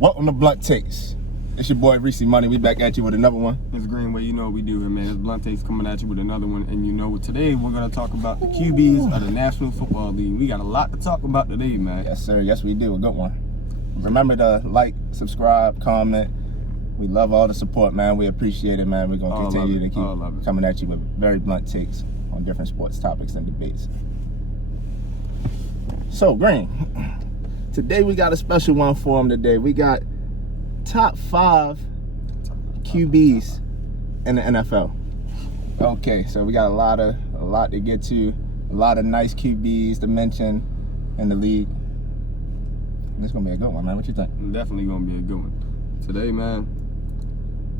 Welcome to Blunt Takes. It's your boy Reese Money. We back at you with another one. It's Greenway, you know what we do here, man. It's Blunt Takes coming at you with another one. And you know what, today we're going to talk about the QBs of the National Football League. We got a lot to talk about today, man. Yes, sir. Yes, we do. A good one. Remember to like, subscribe, comment. We love all the support, man. We appreciate it, man. We're going to continue to keep coming at you with very blunt takes on different sports topics and debates. So, Green, today we got a special one for him today. We got top 5 QBs in the NFL. Okay, so we got a lot to get to, a lot of nice QBs to mention in the league. And it's gonna be a good one, man. What you think? Definitely gonna be a good one. Today, man,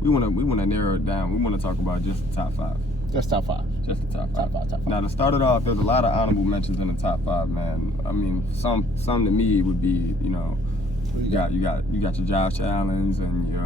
we wanna narrow it down. We wanna talk about just the top 5. Just top 5. Just the top 5. Top 5. Now, to start it off, there's a lot of honorable mentions in the top 5, man. I mean, some to me would be, you know, you got your Josh Allens and your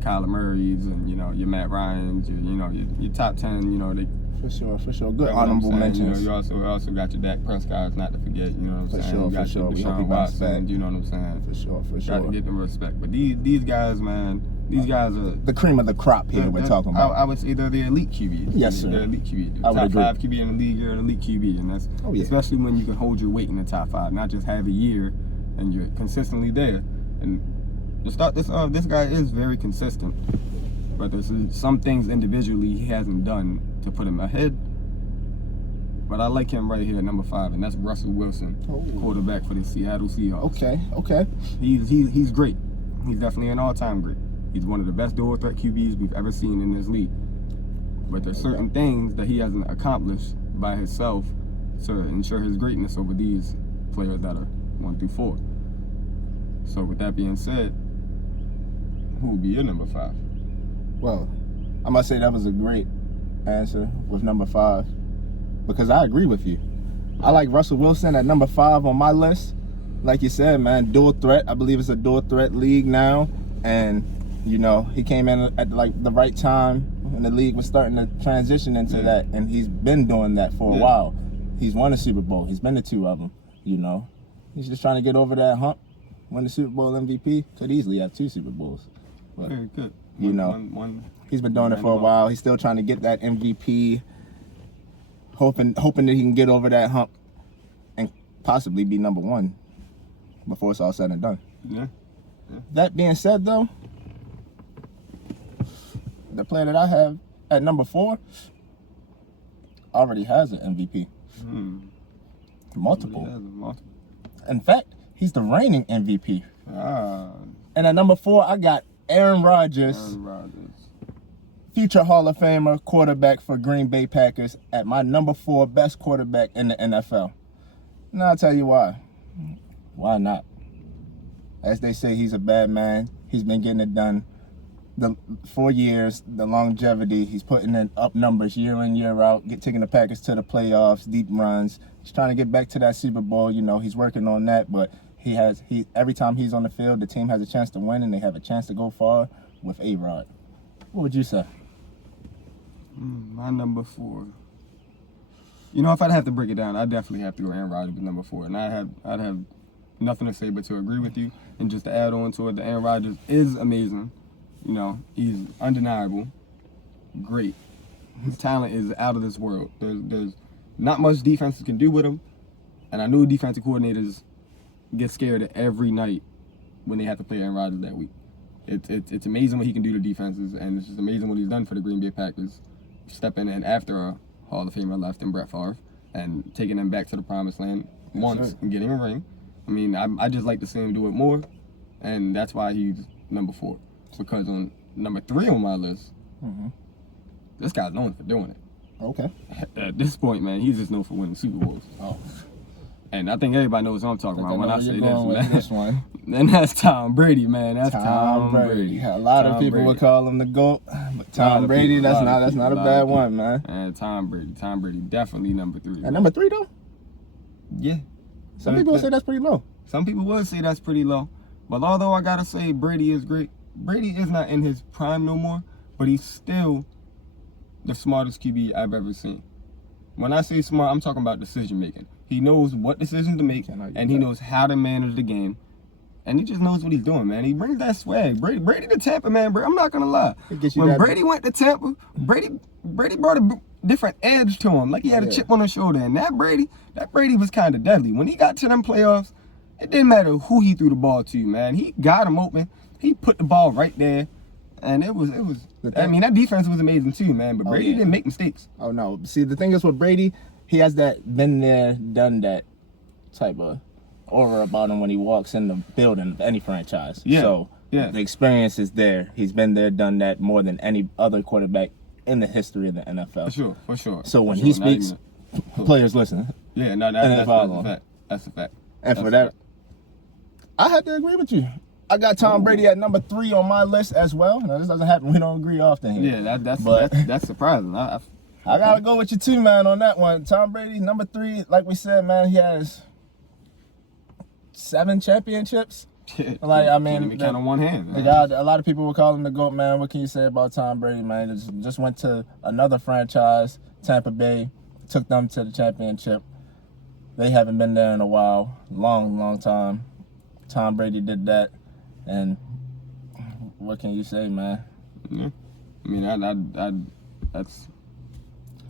Kyler Murrays and your Matt Ryans, your top 10, they. For sure. Good honorable mentions. You also got your Dak Prescotts, not to forget. You know what I'm saying? For sure. You got your Deshaun Watson. You know what I'm saying? For sure. Got to get them respect. But these guys, man, these guys are the cream of the crop here. We're talking about. I would say they're the elite QB. Yes, sir. They're elite QB. I would agree. Top 5 QB in the league, you're an elite QB, and that's especially when you can hold your weight in the top 5, not just have a year and you're consistently there. And to start this guy is very consistent, but there's some things individually he hasn't done to put him ahead. But I like him right here at number 5, and that's Russell Wilson, quarterback for the Seattle Seahawks. Okay. He's great. He's definitely an all-time great. He's one of the best dual threat QBs we've ever seen in this league. But there's certain things that he hasn't accomplished by himself to ensure his greatness over these players that are 1 through 4. So with that being said, who would be your number 5? Well, I must say that was a great answer with number 5, because I agree with you. I like Russell Wilson at number 5 on my list. Like you said, man, dual threat. I believe it's a dual threat league now, and he came in at the right time when the league was starting to transition into that, and he's been doing that for a while. He's won a Super Bowl. He's been to 2 of them. He's just trying to get over that hump. Win the Super Bowl MVP. Could easily have 2 Super Bowls. But, very good. He's been doing it for a while. He's still trying to get that MVP. Hoping that he can get over that hump and possibly be number 1 before it's all said and done. Yeah. That being said, though, the player that I have at number 4 already has an MVP. Multiple. In fact, he's the reigning MVP. And at number 4, I got Aaron Rodgers. Future Hall of Famer quarterback for Green Bay Packers at my number 4 best quarterback in the NFL. Now I'll tell you why. Why not? As they say, he's a bad man. He's been getting it done. The 4 years, the longevity, he's putting in up numbers year in, year out, taking the Packers to the playoffs, deep runs. He's trying to get back to that Super Bowl. He's working on that, but every time he's on the field, the team has a chance to win, and they have a chance to go far with A-Rod. What would you say? My number 4. If I'd have to break it down, I'd definitely have to go Aaron Rodgers with number 4. And I'd have nothing to say but to agree with you. And just to add on to it, the Aaron Rodgers is amazing. He's undeniable. Great. His talent is out of this world. There's not much defenses can do with him. And I know defensive coordinators get scared every night when they have to play Aaron Rodgers that week. It's amazing what he can do to defenses, and it's just amazing what he's done for the Green Bay Packers. Stepping in after a Hall of Famer left in Brett Favre and taking them back to the promised land once and getting a ring. I mean, I just like to see him do it more, and that's why he's number 4. Because on number 3 on my list, this guy's known for doing it. Okay. At this point, man, he's just known for winning Super Bowls. And I think everybody knows what I'm talking about when I say this, man. And that's Tom Brady, man. That's Tom Brady. A lot of people would call him the GOAT, but Tom Brady, that's not a bad one, man. And Tom Brady, definitely number 3. At number 3, though? Yeah. Some people would say that's pretty low. Some people would say that's pretty low. But although I gotta say Brady is great, Brady is not in his prime no more, but he's still the smartest QB I've ever seen. When I say smart, I'm talking about decision making. He knows what decisions to make, and he knows how to manage the game. And he just knows what he's doing, man. He brings that swag. Brady to Tampa, man. I'm not gonna lie. When Brady went to Tampa, Brady brought a different edge to him. Like he had a chip on his shoulder. And that Brady was kind of deadly. When he got to them playoffs, it didn't matter who he threw the ball to, man. He got him open. He put the ball right there. And it was. I mean, that defense was amazing too, man. But Brady didn't make mistakes. Oh no. See, the thing is with Brady, he has that been there, done that type of aura about him when he walks in the building of any franchise. Yeah. So the experience is there. He's been there, done that more than any other quarterback in the history of the NFL. For sure. So when he speaks, players listen. Yeah, no, that's a fact. That's a fact. And for that, I had to agree with you. I got Tom Brady at number 3 on my list as well. Now, this doesn't happen. We don't agree often here. Yeah, that's surprising. I gotta go with you too, man, on that one. Tom Brady, number 3. Like we said, man, he has 7 championships. Like, I mean, can't count on one hand. A lot of people will call him the GOAT, man. What can you say about Tom Brady, man? Just went to another franchise, Tampa Bay, took them to the championship. They haven't been there in a while, long time. Tom Brady did that, and what can you say, man? Yeah, I mean, that's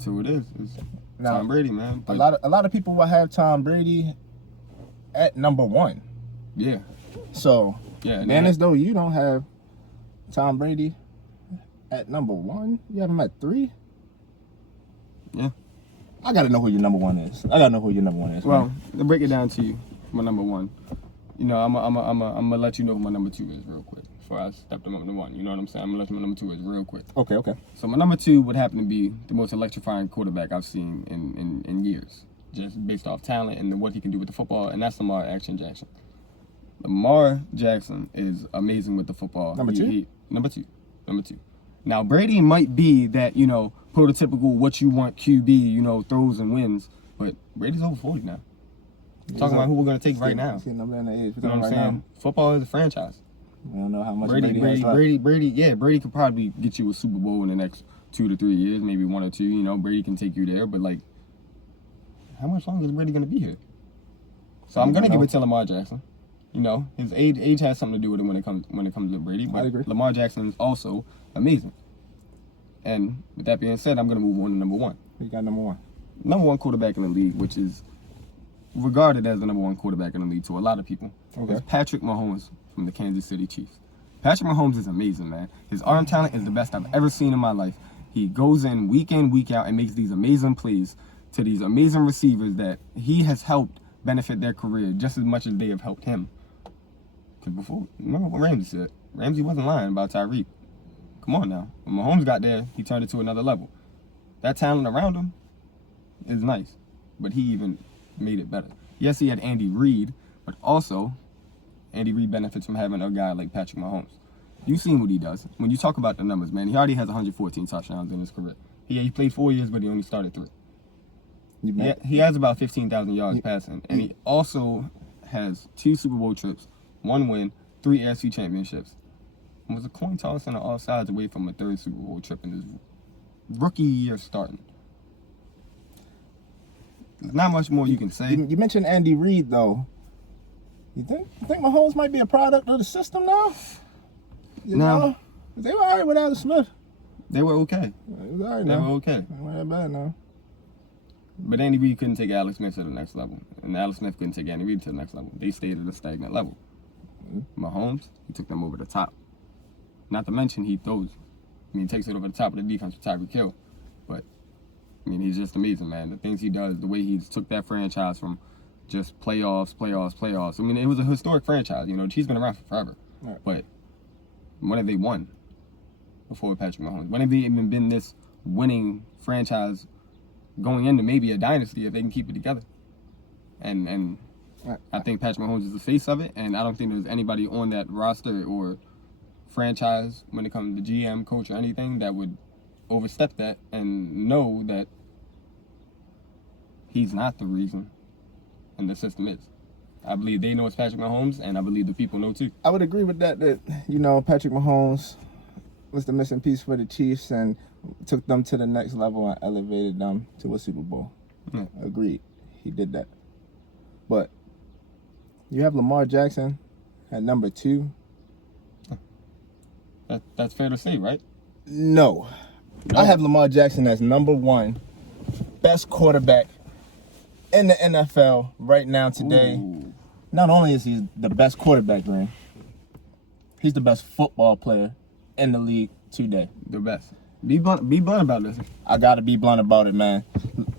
who it is. It's Tom Brady, man. But a lot of people will have Tom Brady at number 1. Yeah. So, man, as though you don't have Tom Brady at number 1, you have him at 3. Yeah. I gotta know who your number 1 is. Well, to break it down to you, my number 1. You know, I'm gonna let you know who my number 2 is real quick before I step to my number 1. You know what I'm saying? I'm gonna let you know my number 2 is real quick. Okay. So my number 2 would happen to be the most electrifying quarterback I've seen in years, just based off talent and what he can do with the football, and that's Lamar Jackson. Lamar Jackson is amazing with the football. Number 2? Number 2. Now, Brady might be that, you know, prototypical what you want QB, you know, throws and wins, but Brady's over 40 now. Talking about who we're going to take right now. You know what I'm saying? Football is a franchise. I don't know how much Brady could probably get you a Super Bowl in the next 2 to 3 years, maybe 1 or 2. You know, Brady can take you there, but, like, how much longer is Brady going to be here? So I'm going to give it to Lamar Jackson. You know, his age has something to do with it when it comes to Brady. But I agree. Lamar Jackson is also amazing. And with that being said, I'm going to move on to number 1. You got number 1. Number 1 quarterback in the league, which is regarded as the number 1 quarterback in the league to a lot of people. Okay. Is Patrick Mahomes from the Kansas City Chiefs. Patrick Mahomes is amazing, man. His arm talent is the best I've ever seen in my life. He goes in, week out, and makes these amazing plays to these amazing receivers that he has helped benefit their career just as much as they have helped him. Because before, remember what Ramsey said? Ramsey wasn't lying about Tyreek. Come on now. When Mahomes got there, he turned it to another level. That talent around him is nice, but he even made it better. Yes, he had Andy Reid, but also Andy Reid benefits from having a guy like Patrick Mahomes. You've seen what he does. When you talk about the numbers, man, he already has 114 touchdowns in his career. He played 4 years, but he only started 3. He has about 15,000 yards passing, and he also has 2 Super Bowl trips, 1 win, 3 AFC championships. And was a coin toss and an offsides away from a 3rd Super Bowl trip in his rookie year starting. There's not much more you can say. You mentioned Andy Reid, though. You think Mahomes might be a product of the system now? No. They were all right with Alex Smith. They were okay. They were okay. They weren't that bad now. But Andy Reid couldn't take Alex Smith to the next level. And Alex Smith couldn't take Andy Reid to the next level. They stayed at a stagnant level. Mahomes, he took them over the top. Not to mention he throws. I mean, he takes it over the top of the defense with Tyreek Hill. But, I mean, he's just amazing, man. The things he does, the way he took that franchise from just playoffs. I mean, it was a historic franchise. You know, the Chiefs been around for forever. Right. But when have they won before Patrick Mahomes? When have they even been this winning franchise going into maybe a dynasty if they can keep it together? And right. I think Patrick Mahomes is the face of it, and I don't think there's anybody on that roster or franchise when it comes to GM, coach, or anything that would overstep that and know that he's not the reason and the system is. I believe they know it's Patrick Mahomes, and I believe the people know too. I would agree with that, you know, Patrick Mahomes was the missing piece for the Chiefs and took them to the next level and elevated them to a Super Bowl. Yeah. Agreed. He did that. But you have Lamar Jackson At number 2. That's fair to say, right? No. I have Lamar Jackson as number 1 best quarterback in the NFL right now today. Ooh. Not only is he the best quarterback, man, he's the best football player in the league today. The best. Be blunt about this. I gotta be blunt about it, man.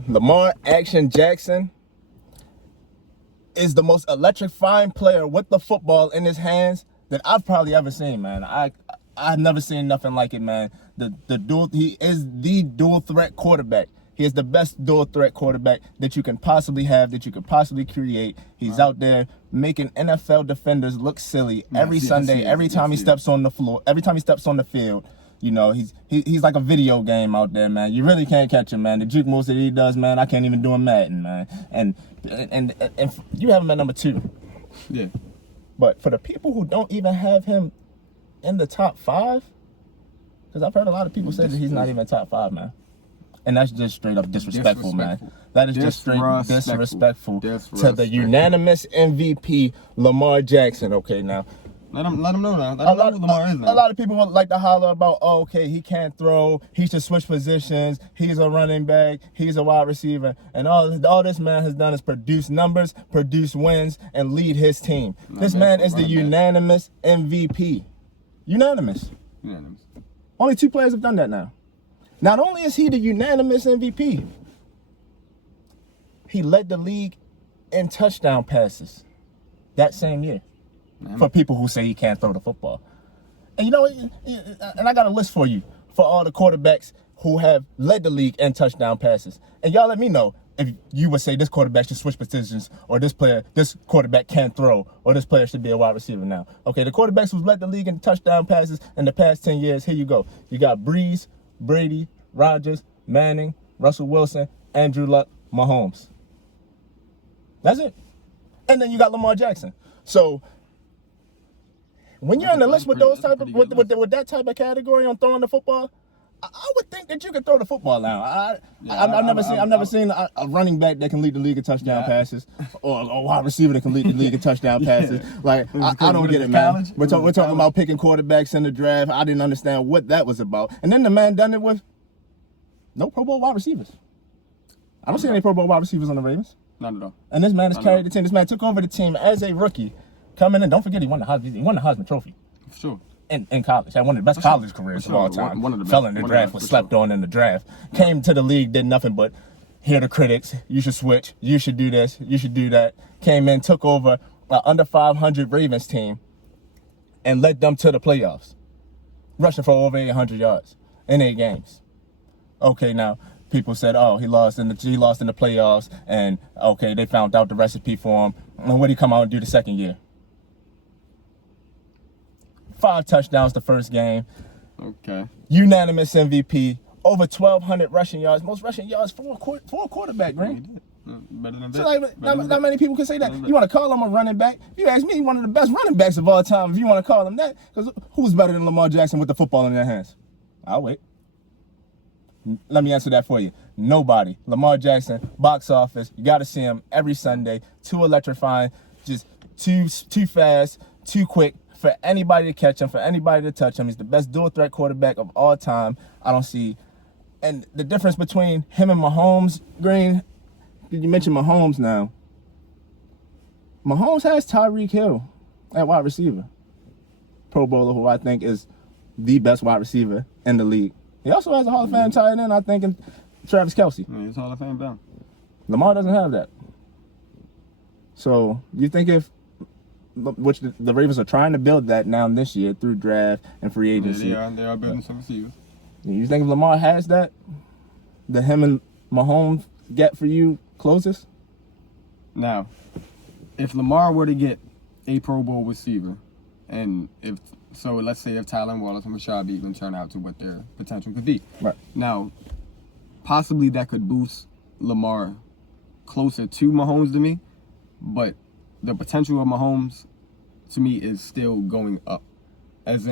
Lamar Action Jackson is the most electrifying player with the football in his hands that I've probably ever seen, man. I've never seen nothing like it, man. He is the dual threat quarterback. He is the best dual threat quarterback that you can possibly have, that you could possibly create. He's out there making NFL defenders look silly every Sunday, every time he steps on the floor, every time he steps on the field. You know, he's like a video game out there, man. You really can't catch him, man. The juke moves that he does, man, I can't even do him Madden, man. And you have him at number 2. Yeah. But for the people who don't even have him in the top 5, because I've heard a lot of people say that he's not even top 5, man. And that's just straight up disrespectful, man. That is just straight disrespectful to the unanimous MVP, Lamar Jackson. Okay, now. Let him know now. Let him know who Lamar is now. A lot of people would like to holler about, oh, okay, he can't throw, he should switch positions, he's a running back, he's a wide receiver. And all this man has done is produce numbers, produce wins, and lead his team. This man is the unanimous MVP. Unanimous. Only 2 players have done that now. Not only is he the unanimous MVP, he led the league in touchdown passes that same year. For people who say he can't throw the football. And you know, and I got a list for you for all the quarterbacks who have led the league in touchdown passes. And y'all let me know if you would say this quarterback should switch positions, or this quarterback can't throw, or this player should be a wide receiver now. Okay, the quarterbacks who've led the league in touchdown passes in the past 10 years, here you go. You got Breeze, Brady, Rodgers, Manning, Russell Wilson, Andrew Luck, Mahomes. That's it. And then you got Lamar Jackson. So when you're on the list with those type of with that type of category on throwing the football, I would think that you could throw the football now. I've never seen a running back that can lead the league in touchdown passes, or a wide receiver that can lead the league in touchdown passes. Like I don't get it, man. We're talking about picking quarterbacks in the draft. I didn't understand what that was about. And then the man done it with no Pro Bowl wide receivers. I don't see any Pro Bowl wide receivers on the Ravens. Not at all. And this man has carried the team. This man took over the team as a rookie. Coming in, don't forget he won the Heisman Trophy. For sure. In college. Had one of the best college careers of all time. One of the best. Fell in the draft, was slept on in the draft. Came to the league, did nothing but hear the critics. You should switch. You should do this. You should do that. Came in, took over an under 500 Ravens team and led them to the playoffs. Rushing for over 800 yards in 8 games. Okay, now people said, oh, he lost in the playoffs, and okay, they found out the recipe for him. And what did he come out and do the second year? 5 touchdowns the first game. Okay. Unanimous MVP. Over 1,200 rushing yards. Most rushing yards for a quarterback, Green. Better than that. So not many people can say that. You want to call him a running back? If you ask me, one of the best running backs of all time, if you want to call him that. Because who's better than Lamar Jackson with the football in their hands? I'll wait. Let me answer that for you. Nobody. Lamar Jackson, box office. You got to see him every Sunday. Too electrifying. Just too fast, too quick for anybody to catch him, for anybody to touch him. He's the best dual threat quarterback of all time. I don't see. And the difference between him and Mahomes, Green, you mentioned Mahomes now. Mahomes has Tyreek Hill at wide receiver. Pro Bowler, who I think is the best wide receiver in the league. He also has a Hall of Fame tight end, I think, in Travis Kelce. Yeah, he's Hall of Fame bound. Lamar doesn't have that. So you think which the Ravens are trying to build that now this year through draft and free agency. Yeah, they are building some receivers. You think if Lamar has that, the him and Mahomes get for you closest? Now, if Lamar were to get a Pro Bowl receiver, and let's say if Tylen Wallace and Rashad Bateman turn out to what their potential could be. Right. Now, possibly that could boost Lamar closer to Mahomes to me, but the potential of Mahomes to me is still going up. As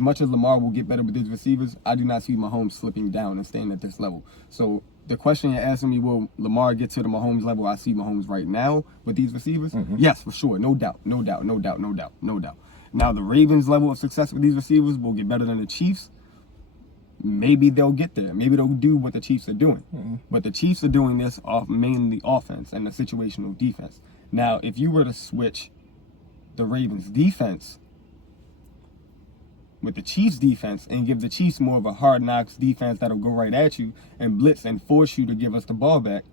much as Lamar will get better with his receivers, I do not see Mahomes slipping down and staying at this level. So the question you're asking me, will Lamar get to the Mahomes level I see Mahomes right now with these receivers? Yes, for sure. No doubt. Now, the Ravens' level of success with these receivers will get better than the Chiefs. Maybe they'll get there. Maybe they'll do what the Chiefs are doing. But the Chiefs are doing this off mainly offense and the situational defense. Now, if you were to switch the Ravens' defense with the Chiefs' defense and give the Chiefs more of a hard knocks defense that'll go right at you and blitz and force you to give us the ball back,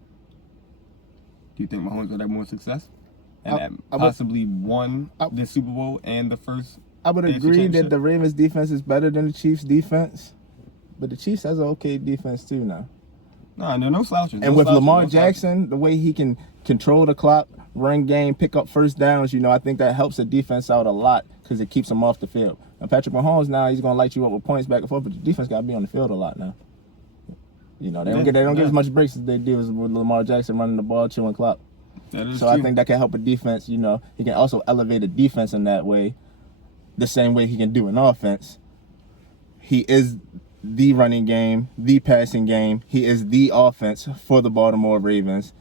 do you think Mahomes would have more success? And possibly won the Super Bowl and the first I would AFC agree that championship? the Ravens defense is better than the Chiefs defense, but the Chiefs has an okay defense too now. No, no slouches. And with Lamar Jackson, the way he can control the clock, run game, pick up first downs, you know, I think that helps the defense out a lot because it keeps them off the field. And Patrick Mahomes now, he's going to light you up with points back and forth, but the defense got to be on the field a lot now. You know, they don't get as much breaks as they do with Lamar Jackson running the ball, chewing clock. That is so true. I think that can help a defense. You know, he can also elevate a defense in that way, the same way he can do an offense. He is the running game, the passing game. He is the offense for the Baltimore Ravens,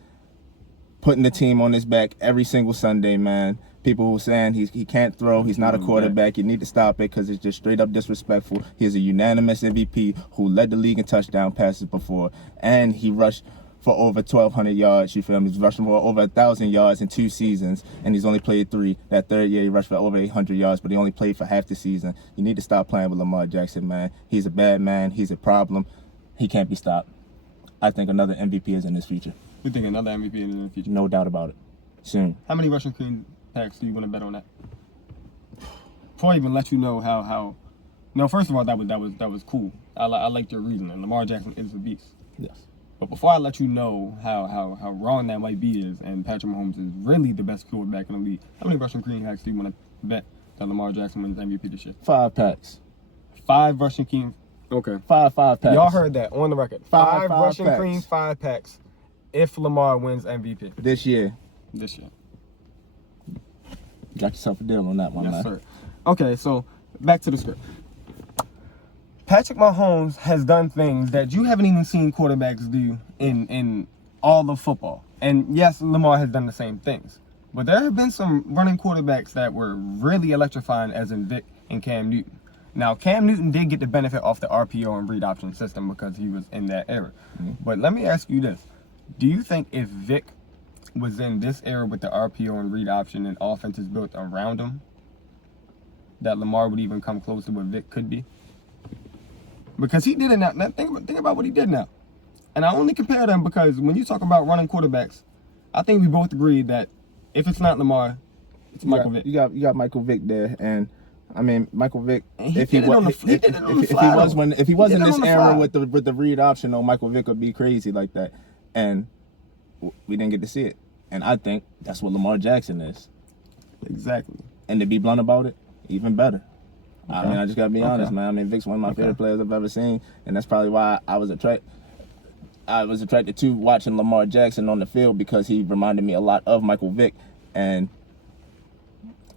putting the team on his back every single Sunday, man. People who saying he can't throw, he's not a quarterback, you need to stop it because it's just straight up disrespectful. He's a unanimous MVP who led the league in touchdown passes before, and he rushed for over 1,200 yards, you feel me? He's rushing for over 1,000 yards in 2 seasons, and he's only played 3. That third year, he rushed for over 800 yards, but he only played for half the season. You need to stop playing with Lamar Jackson, man. He's a bad man. He's a problem. He can't be stopped. I think another MVP is in his future. You think another MVP in the future? No doubt about it. Soon. How many rushing cream packs do you want to bet on that? Before I even let you know how. No, first of all, that was cool. I like your reasoning. Lamar Jackson is a beast. Yes. But before I let you know how wrong that might be and Patrick Mahomes is really the best quarterback in the league, how many rushing cream packs do you want to bet that Lamar Jackson wins MVP this year? 5 packs. 5 rushing cream. Okay. 5 packs. Y'all heard that on the record. 5 rushing packs. cream 5 packs if Lamar wins MVP. This year. This year. You got yourself a deal on that one, man. Yes, sir. Okay, so back to the script. Patrick Mahomes has done things that you haven't even seen quarterbacks do in all of football. And yes, Lamar has done the same things. But there have been some running quarterbacks that were really electrifying, as in Vic and Cam Newton. Now, Cam Newton did get the benefit off the RPO and read option system because he was in that era. But let me ask you this. Do you think if Vic was in this era with the RPO and read option and offenses built around him, that Lamar would even come close to what Vic could be? Because he did it now. Think about what he did now. And I only compare them because when you talk about running quarterbacks, I think we both agree that if it's not Lamar, it's Michael Vick. You got Michael Vick there, and I mean Michael Vick. If he was in this era with the read option, though, Michael Vick would be crazy like that, and we didn't get to see it. And I think that's what Lamar Jackson is. Exactly. And to be blunt about it, even better. Okay. I mean, I just gotta be honest, man. I mean, Vic's one of my favorite players I've ever seen, and that's probably why I was attracted to watching Lamar Jackson on the field because he reminded me a lot of Michael Vick, and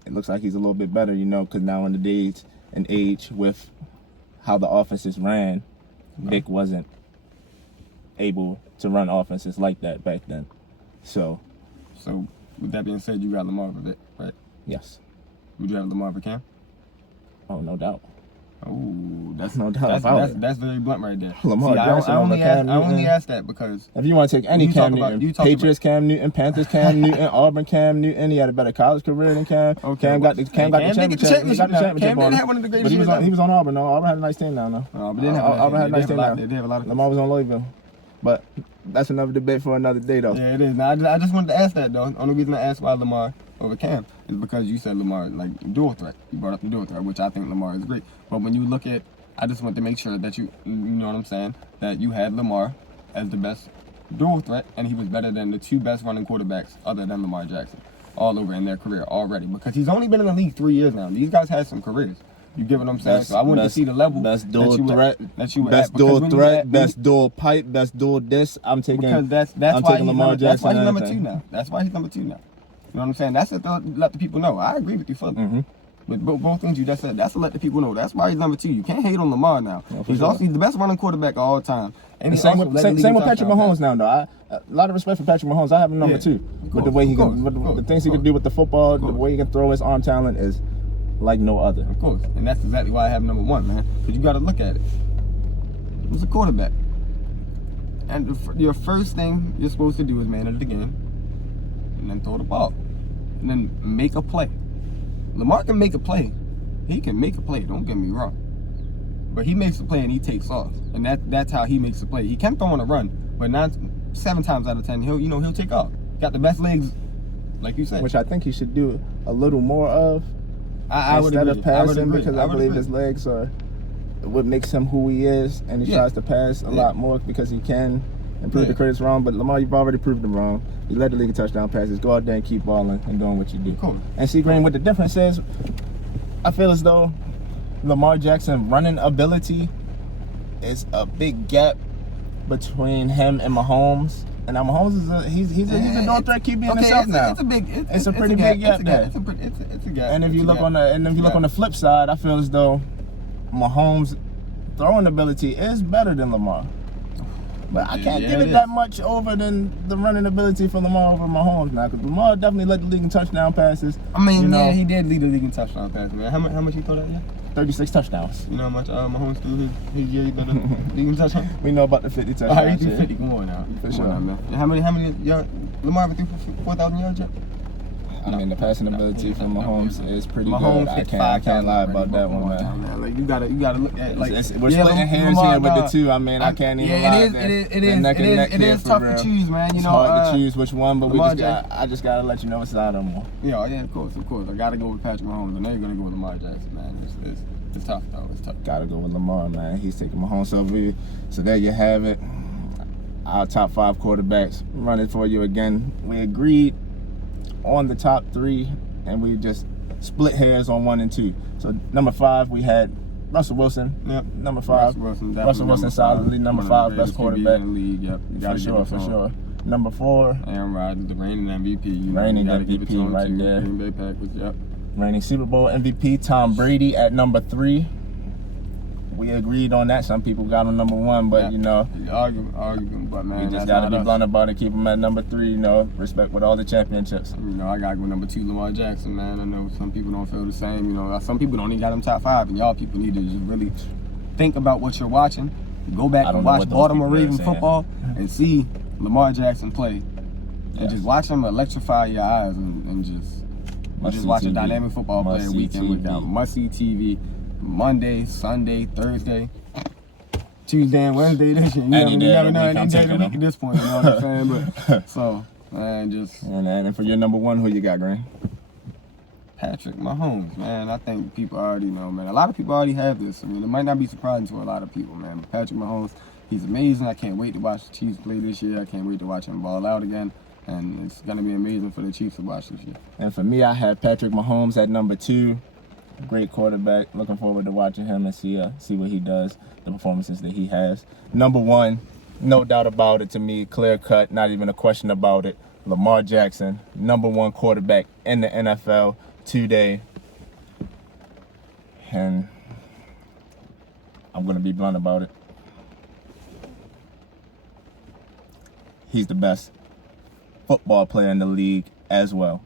it looks like he's a little bit better, you know, because now in the days and age with how the offenses ran, Vic wasn't able to run offenses like that back then. So with that being said, you got Lamar for Vic, right? Yes. Would you have Lamar for Cam? Oh, no doubt. Oh, that's no doubt about it. That's very blunt right there. Lamar Jackson I only asked that because if you want to take any Cam Newton, Patriots Cam Newton, Panthers Cam Newton, Auburn Cam Newton, he had a better college career than Cam. Okay, Cam got the championship. He got the championship Cam on didn't him. have one of the greatest years. But he was on Auburn. No, Auburn had a nice team now. No, Auburn had a nice team now. They have a lot of. Lamar was on Louisville, but that's another debate for another day, though. Yeah, it is. Now, I just wanted to ask that though. Only reason I asked why Lamar over Cam is because you said Lamar like dual threat. You brought up the dual threat, which I think Lamar is great. But when you look at, I just want to make sure that you know what I'm saying, that you had Lamar as the best dual threat, and he was better than the 2 best running quarterbacks other than Lamar Jackson all over in their career already. Because he's only been in the league 3 years now. These guys had some careers. You get what I'm saying? So I wanted to see the level best dual threat, best dual threat, best dual pipe, best dual this. I'm taking because that's I'm why taking Lamar Jackson. That's why he's number 2 now. That's why he's number 2 now. You know what I'm saying? That's to let the people know. I agree with you fully. But both things you just said, that's to let the people know. That's why he's number 2. You can't hate on Lamar now. Yeah, he's sure. also the best running quarterback of all time. And he Same also with led the league in Patrick touchdown Mahomes now, though. A lot of respect for Patrick Mahomes. I have him number Yeah, 2. of With the way he course, can, with of course, the things he of can do with the football, the course. way he can throw his arm talent is like no other. Of course. And that's exactly why I have number 1, man. Because you got to look at it. He's a quarterback. And your first thing you're supposed to do is manage the game. And then throw the ball. And then make a play. Lamar can make a play. He can make a play, don't get me wrong. But he makes a play and he takes off. And that's how he makes a play. He can throw on a run, but 7 times out of 10, he'll take off. Got the best legs, like you said. Which I think he should do a little more of. I would instead agree. of passing, agree. because I believe his legs are what makes him who he is, and he tries to pass a lot more because he can and prove the critics wrong. But Lamar, you've already proved them wrong. You led the league in touchdown passes. Go out there and keep balling and doing what you do. Cool. And see, Green, what the difference is, I feel as though Lamar Jackson running ability is a big gap between him and Mahomes. And now Mahomes is he's a dual threat QB in himself now. It's a pretty big gap there. It's a gap. And if you look on the flip side, I feel as though Mahomes' throwing ability is better than Lamar. But I can't give it that much over than the running ability for Lamar over Mahomes now, because Lamar definitely led the league in touchdown passes. I mean, yeah, he did lead the league in touchdown passes, man. How much he threw that year? 36 touchdowns. You know how much Mahomes threw his year he led the league in touchdowns? We know about the 50 touchdowns. All right, he threw 50. Come on now. For sure. On, man. How many yards? Lamar ever threw for 4,000 yards yet? I mean, the passing ability from Mahomes is pretty Mahomes good. I can't lie about that one, man. Like, you gotta look at it. Like, we're splitting hairs here with the two. I mean, I can't even lie. It is tough to choose, man. You it's know, hard to choose which one, but I just gotta let you know it's not more. Yeah, of course. I gotta go with Patrick Mahomes. I know you're gonna go with Lamar Jackson, man. It's tough though. It's tough. Gotta go with Lamar, man. He's taking Mahomes over. So there you have it. Our top 5 quarterbacks running for you again. We agreed on the top 3, and we just split hairs on 1 and 2. So number 5, we had Russell Wilson. Yep. Number 5. Russell Wilson solidly number 5, best quarterback in the league. Yep. For sure. Number 4. Aaron Rodgers, the reigning MVP. Reigning MVP right there. Green Bay Packers. Yep. Reigning Super Bowl MVP Tom Brady at number 3. We agreed on that. Some people got on number 1, but you know, arguing, but man, we just gotta be blunt about it. Keep him at number 3. You know, respect with all the championships. You know, I gotta go number 2, Lamar Jackson, man. I know some people don't feel the same. You know, some people don't even got him top 5, and y'all people need to just really think about what you're watching. Go back and watch Baltimore Ravens football and see Lamar Jackson play, and just watch him electrify your eyes and just watch a dynamic football player week in, week out. Must see TV. Monday, Sunday, Thursday, Tuesday, and Wednesday. You never know any day of the week at this point. You know what I'm saying? But so, man, just and for your number 1, who you got, Green? Patrick Mahomes, man. I think people already know, man. A lot of people already have this. I mean, it might not be surprising to a lot of people, man. But Patrick Mahomes, he's amazing. I can't wait to watch the Chiefs play this year. I can't wait to watch him ball out again. And it's going to be amazing for the Chiefs to watch this year. And for me, I have Patrick Mahomes at number 2. Great quarterback. Looking forward to watching him and see what he does, the performances that he has. Number 1, no doubt about it to me, clear cut, not even a question about it. Lamar Jackson, number 1 quarterback in the NFL today. And I'm going to be blunt about it. He's the best football player in the league as well.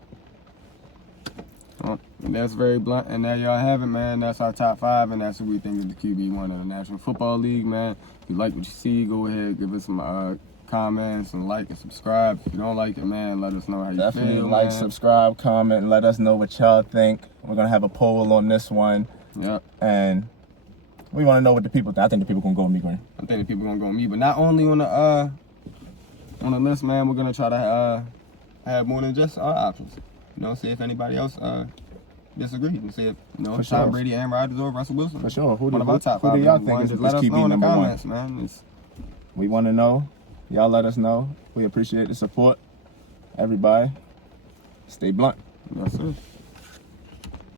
That's very blunt, and there y'all have it, man. That's our top 5, and that's what we think is the QB1 of the National Football League, man. If you like what you see, go ahead, give us some comments and like and subscribe. If you don't like it, man, let us know how you feel. Definitely like, subscribe, comment, and let us know what y'all think. We're gonna have a poll on this one. Yep. And we want to know what the people think. I think the people gonna go with me, Green. I think the people gonna go with me, but not only on the list, man. We're gonna try to have more than just our options. You know, see if anybody else disagree and see if Tom Brady, Aaron Rodgers, or Russell Wilson. For sure. Who do y'all think is let us know in the comments, man. We want to know. Y'all let us know. We appreciate the support. Everybody, stay blunt. Yes, sir.